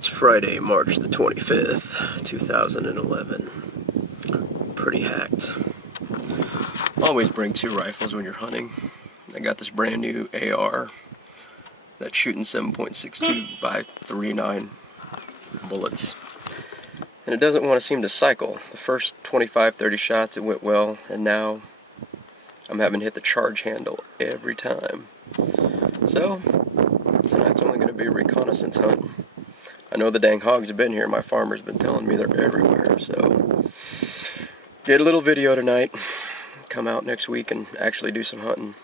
It's Friday, March the 25th, 2011. Pretty hacked. Always bring two rifles when you're hunting. I got this brand new AR that's shooting 7.62 by 39 bullets. And it doesn't want to seem to cycle. The first 25-30 shots it went well, and now I'm having to hit the charge handle every time. So, tonight's only going to be a reconnaissance hunt. I know the dang hogs have been here. My farmer's been telling me they're everywhere, so get a little video tonight. Come out next week and actually do some hunting.